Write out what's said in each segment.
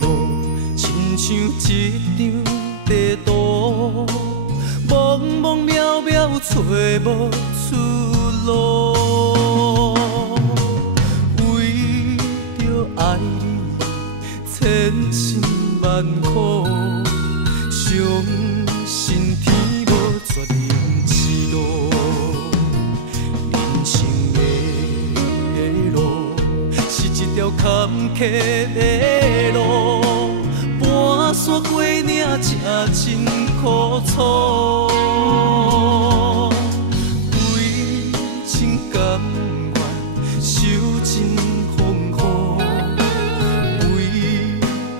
路，亲像一张地图，茫茫渺渺找无出路。为着爱你，千辛万苦，相信天无绝人之路。人生的路是一条坎坷的路，跋山过岭才真苦楚。为情甘愿受尽风雨，为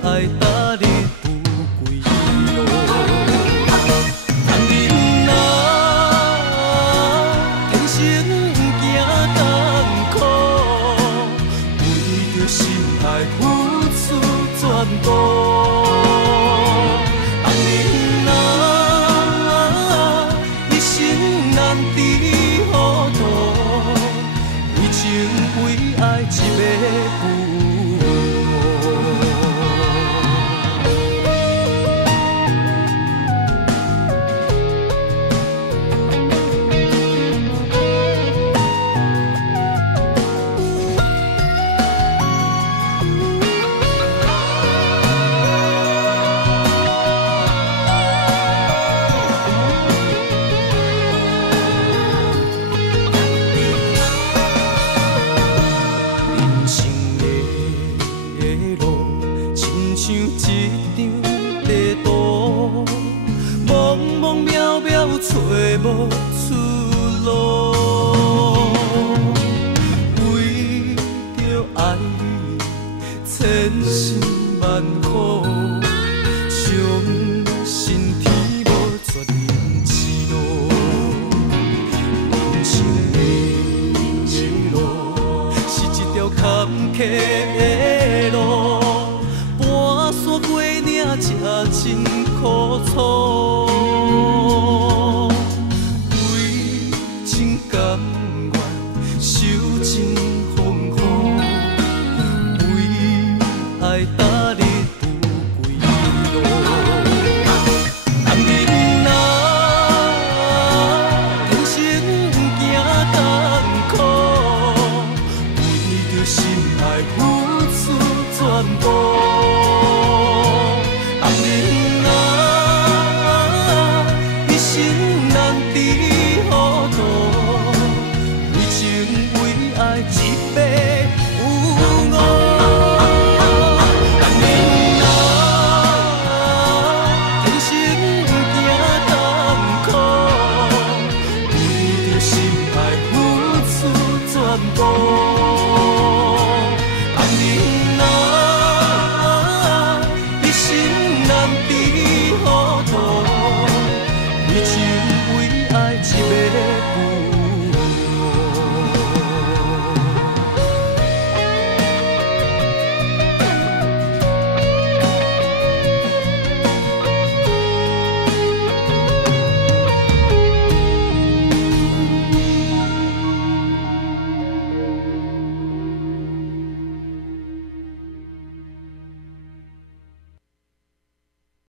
爱踏入不归路。人啊，天生行艰苦，为着心爱付出全部。为爱一个父母，像一张地图，茫茫渺渺找无出路。为着爱你，千辛万苦，相信天无绝人之路。人生的路是一条坎坷的路。过岭才真苦楚，为情甘愿受尽风雨，为爱踏入不归路。人啊，天生行艰苦，为着心爱付出全部。